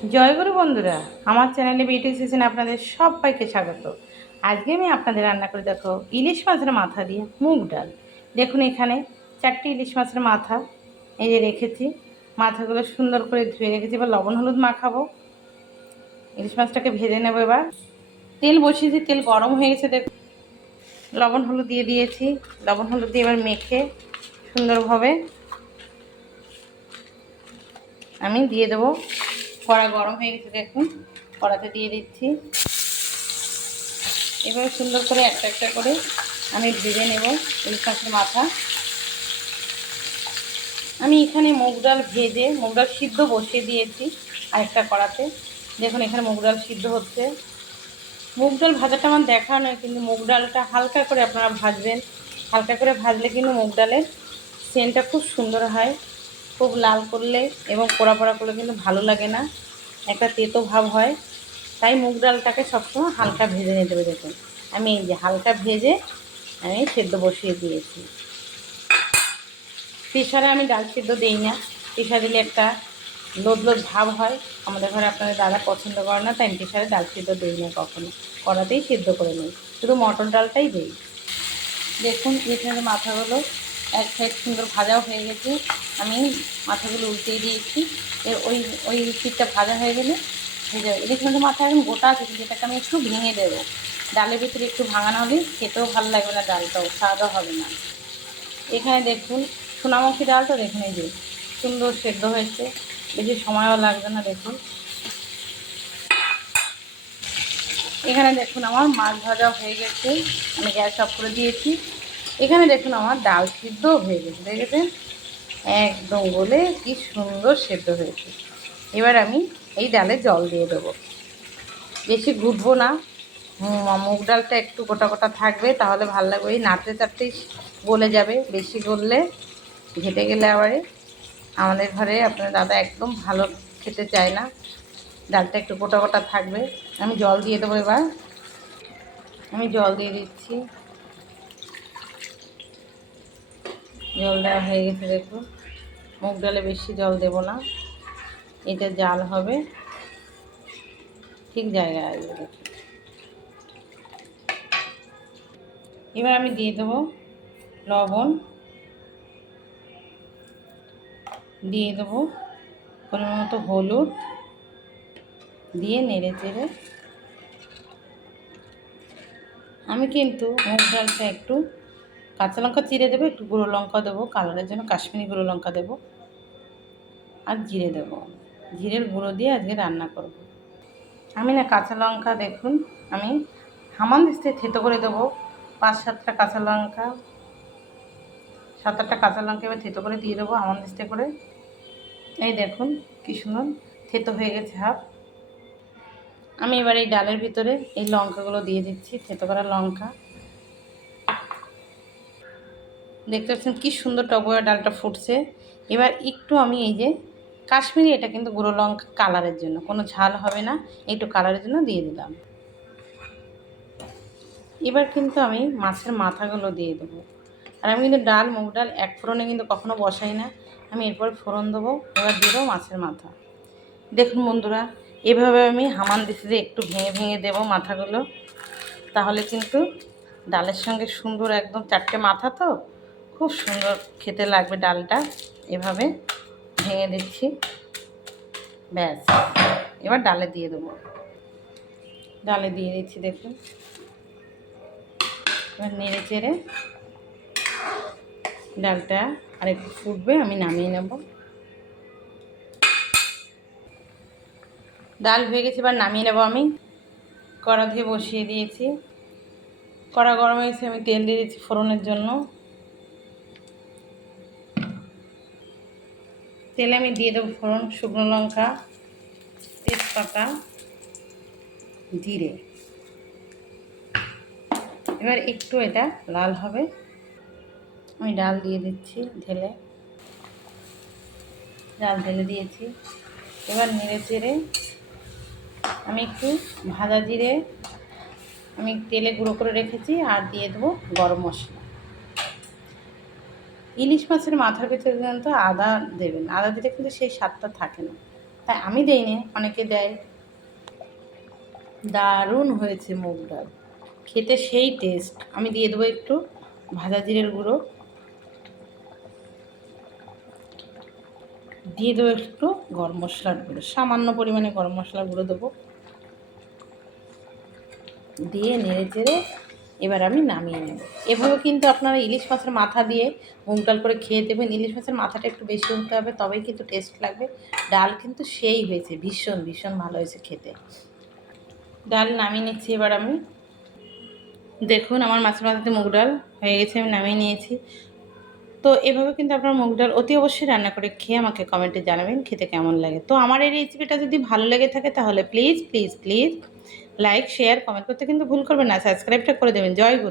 জয়গুরু বন্ধুরা, আমার চ্যানেলে বিউটি সিজন আপনাদের সবাইকে স্বাগত। আজকে আমি আপনাদের রান্না করে দেখো ইলিশ মাছের মাথা দিয়ে মুগ ডাল। দেখুন এখানে 4টি ইলিশ মাছের মাথা এই যে রেখেছি। মাথাগুলো সুন্দর করে ধুয়ে রেখেছি। এবার লবণ হলুদ মাখাবো। ইলিশ মাছটাকে ভেজে নেবো। এবার তেল বসিয়েছি, তেল গরম হয়ে গেছে। দেখুন লবণ হলুদ দিয়ে দিয়েছি। লবণ হলুদ দিয়ে এবার মেখে সুন্দরভাবে আমি দিয়ে দেবো। কড়া গরম হয়ে গেছে, দেখুন কড়াতে দিয়ে দিচ্ছি। এভাবে সুন্দর করে একটা একটা করে আমি ভেজে নেব ইলিশ মাছের মাথা। আমি এখানে মুগ ডাল ভেজে মুগ ডাল সিদ্ধ বসিয়ে দিয়েছি আরেকটা কড়াতে। দেখুন এখানে মুগ ডাল সিদ্ধ হচ্ছে। মুগ ডাল ভাজাটা আমার দেখা নয়, কিন্তু মুগ ডালটা হালকা করে আপনারা ভাজবেন। হালকা করে ভাজলে কিন্তু মুগ ডালের সেন্টটা খুব সুন্দর হয়। খুব লাল করলে এবং পোড়া পোড়া করলে কিন্তু ভালো লাগে না, একটা তেতো ভাব হয়। তাই মুগ ডালটাকে সবসময় হালকা ভেজে নিতে হবে। দেখুন আমি এই যে হালকা ভেজে আমি সেদ্ধ বসিয়ে দিয়েছি। প্রেসারে আমি ডাল সিদ্ধ দিই না। প্রেসার দিলে একটা লোদ লোদ ভাব হয়। আমাদের ঘরে আপনাদের দাদা পছন্দ করে না, তাই আমি প্রেসারে ডাল সিদ্ধ দিই না কখনো। কড়াতেই সিদ্ধ করে নিই, শুধু মটর ডালটাই দিই। দেখুন এখানে মাথাগুলো এক সাইড সুন্দর ভাজাও হয়ে গেছে। আমি মাথাগুলো উল্টিয়ে দিয়েছি। ওই ওই পিঠটা ভাজা হয়ে গেলে ভেজে যাবে। ইলিশ মাছের মাথা এখন গোটা আছে, যেটাকে আমি একটু ভেঙে দেবো। ডালের ভিতরে একটু ভাঙানো হলে খেতেও ভালো লাগবে না, ডালটাও স্বাদও হবে না। এখানে দেখুন সোনামুখী ডালটা দেখুন এই যে সুন্দর সেদ্ধ হয়েছে, বেশি সময়ও লাগবে না। দেখুন এখানে দেখুন আমার মাছ ভাজা হয়ে গেছে, আমি গ্যাস অফ করে দিয়েছি। এখানে দেখুন আমার ডাল সিদ্ধও হয়ে গেছে, দেখেছেন একদম গলে কি সুন্দর সেদ্ধ হয়েছে। এবার আমি এই ডালে জল দিয়ে দেবো। বেশি ঘুটবো না, মুগ ডালটা একটু গোটা গোটা থাকবে, তাহলে ভালো লাগবে। এই নাড়তে চাড়তেই গলে যাবে, বেশি গললে ঘেটে গেলে আবার আমাদের ঘরে আপনার দাদা একদম ভালো খেতে চায় না। ডালটা একটু গোটা গোটা থাকবে। আমি জল দিয়ে দেবো। এবার আমি জল দিয়ে দিচ্ছি। জল দেওয়া হয়ে গেছে। দেখুন মুগ ডালে বেশি জল দেব না, এটা জাল হবে ঠিক জায়গায় আসবে। দেখুন এবার আমি দিয়ে দেবো লবণ, দিয়ে দেবো পরিমাণ মতো হলুদ, দিয়ে নেড়ে চেড়ে আমি কিন্তু মুগ ডালটা একটু কাঁচা লঙ্কা চিড়ে দেবো, একটু গুঁড়ো লঙ্কা দেবো কালারের জন্য, কাশ্মীরি গুঁড়ো লঙ্কা দেবো, আর জিরে দেবো। জিরের গুঁড়ো দিয়ে আজকে রান্না করব। আমি না কাঁচা লঙ্কা দেখুন আমি হামানদিস্তে থেতো করে দেবো। 5-7টা কাঁচা লঙ্কা, 7-8টা কাঁচা লঙ্কা এবার থেতো করে দিয়ে দেবো হামানদিস্তে করে। এই দেখুন কী সুন্দর থেতো হয়ে গেছে হাফ। আমি এবার এই ডালের ভিতরে এই লঙ্কাগুলো দিয়ে দিচ্ছি, থেতো করা লঙ্কা। দেখতে পাচ্ছেন কী সুন্দর টকবগে ডালটা ফুটছে। এবার একটু আমি এই যে কাশ্মীরি, এটা কিন্তু গুঁড়ো লঙ্কা কালারের জন্য, কোনো ঝাল হবে না, একটু কালারের জন্য দিয়ে দিলাম। এবার কিন্তু আমি মাছের মাথাগুলো দিয়ে দেবো। আর আমি কিন্তু ডাল মুগ ডাল এক ফোড়নে কিন্তু কখনো বসাই না, আমি এরপর ফোড়ন দেবো। এবার দিয়ে দেবো মাছের মাথা। দেখুন বন্ধুরা এভাবে আমি হামানদিস্তে একটু ভেঙে ভেঙে দেবো মাথাগুলো, তাহলে কিন্তু ডালের সঙ্গে সুন্দর একদম 4টে মাথা তো খুব সুন্দর খেতে লাগবে ডালটা। এভাবে ভেঙে দিচ্ছি, ব্যাস। এবার ডালে দিয়ে দেবো। ডালে দিয়ে দিচ্ছি দেখুন। এবার নেড়ে চেড়ে ডালটা আর একটু ফুটবে, আমি নামিয়ে নেব। ডাল হয়ে গেছে, এবার নামিয়ে নেব। আমি কড়া দিয়ে বসিয়ে দিয়েছি। কড়া গরম হয়েছে, আমি তেল দিয়ে দিচ্ছি ফোড়নের জন্য। তেলে আমি দিয়ে দেবো ফোড়ন, শুকনো লঙ্কা, তেজপাতা, জিরে। এবার একটু এটা লাল হবে, আমি ডাল দিয়ে দিচ্ছি ঢেলে। ডাল ঢেলে দিয়েছি। এবার নেড়ে চেড়ে আমি একটু ভাজা জিরে আমি তেলে গুঁড়ো করে রেখেছি, আর দিয়ে দেবো গরম মশলা। ইলিশ মাছের মাথার ভিতরে কিন্তু আদা দেবেন, আদা দিলে কিন্তু সেই স্বাদটা থাকে না, তাই আমি দেই না, অনেকে দেয়। দারুণ হয়েছে মুগ ডাল, খেতে সেই টেস্ট। আমি দিয়ে দেবো একটু ভাজা জিরের গুঁড়ো, দিয়ে দেবো একটু গরম মশলার গুঁড়ো, সামান্য পরিমাণে গরম মশলার গুঁড়ো দেবো, দিয়ে নেড়ে চেড়ে এবার আমি নামিয়ে নেব। এভাবে কিন্তু আপনারা ইলিশ মাছের মাথা দিয়ে মুগ ডাল করে খেয়ে দেবেন। ইলিশ মাছের মাথাটা একটু বেশি হতে হবে, তবেই কিন্তু টেস্ট লাগবে। ডাল কিন্তু সেই হয়েছে, ভীষণ ভীষণ ভালো হয়েছে খেতে। ডাল নামিয়ে নিচ্ছি এবার আমি। দেখুন আমার মাছের মাথাতে মুগ ডাল হয়ে গেছে, আমি নামিয়ে নিয়েছি। তো এভাবে কিন্তু আপনার মুগ ডাল অতি অবশ্যই রান্না করে খেয়ে আমাকে কমেন্টে জানাবেন খেতে কেমন লাগে। তো আমার এই রেসিপিটা যদি ভালো লেগে থাকে তাহলে please please please like share comment করতে কিন্তু ভুল করবেন না, সাবস্ক্রাইবটা করে দেবেন। জয় গুরু।